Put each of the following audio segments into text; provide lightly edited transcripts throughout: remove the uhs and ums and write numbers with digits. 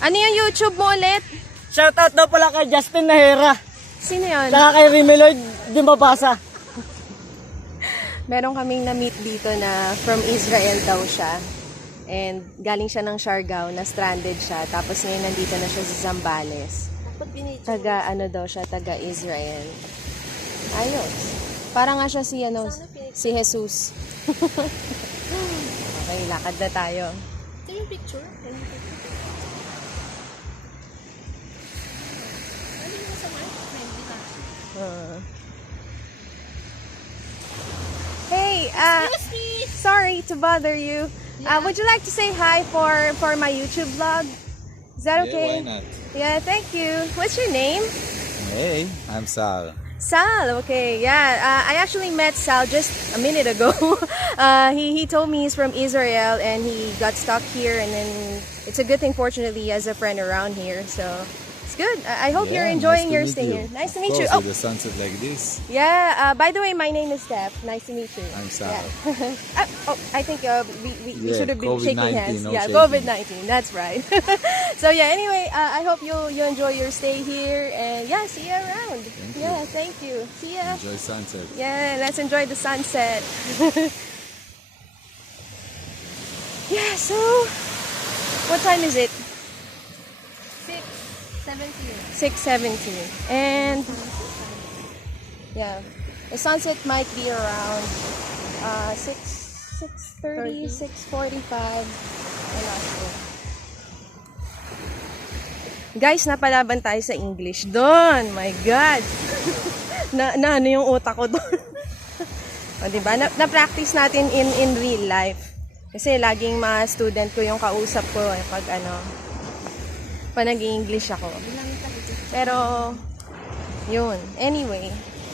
Ano yung YouTube mo ulit? Shoutout daw pala kay Justin Nahera. Sino yun? Saka kay Rimeloid di mabasa. Meron kaming na-meet dito na from Israel daw siya. And galing siya ng Siargao, na stranded siya. Tapos ngayon nandito na siya sa Zambales. Taga ano daw siya, taga Israel. Ayos. Para nga siya si ano, si Jesus. Okay, lakad na tayo. Ito yung picture. Hey, sorry to bother you. Would you like to say hi for my YouTube vlog? Is that okay? Yeah, why not? Yeah, thank you. What's your name? Hey, I'm Sal. Sal, okay, yeah. I actually met Sal just a minute ago. He told me he's from Israel and he got stuck here, and then it's a good thing, fortunately, he has a friend around here, so it's good. I hope you're enjoying your stay here. Nice to meet you. Oh, the sunset like this. Yeah, by the way, my name is Steph. Nice to meet you. I'm Sal. Yeah. I think we should have been shaking hands. no Yeah, shaking. COVID-19, that's right. So yeah, anyway, I hope you enjoy your stay here, and yeah, see you around. Thank you. See ya. Enjoy sunset. Yeah, let's enjoy the sunset. Yeah, so what time is it? 6:17. And yeah, the sunset might be around 6:30, 6:45. I'm not sure. Guys, napalaban tayo sa English doon. My God. na ano yung utak ko doon. O, diba? Na-practice natin in real life. Kasi laging mga student ko yung kausap ko pag nag-i-English ako. Pero, yun. Anyway,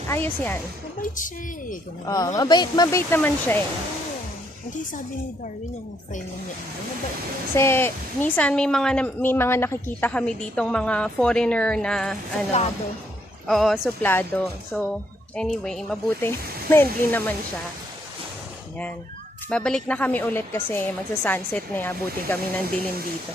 ayos yan. Mabait siya eh. Oh, mabait naman siya eh. Hindi, sabi ni Darwin, yung friend niya. Mabait. Kasi, minsan may mga nakikita kami ditong mga foreigner na, Suplado. Oo, suplado. So, anyway, mabuti na hindi naman siya. Yan. Babalik na kami ulit kasi magsa-sunset na, abuti kami ng dilim dito.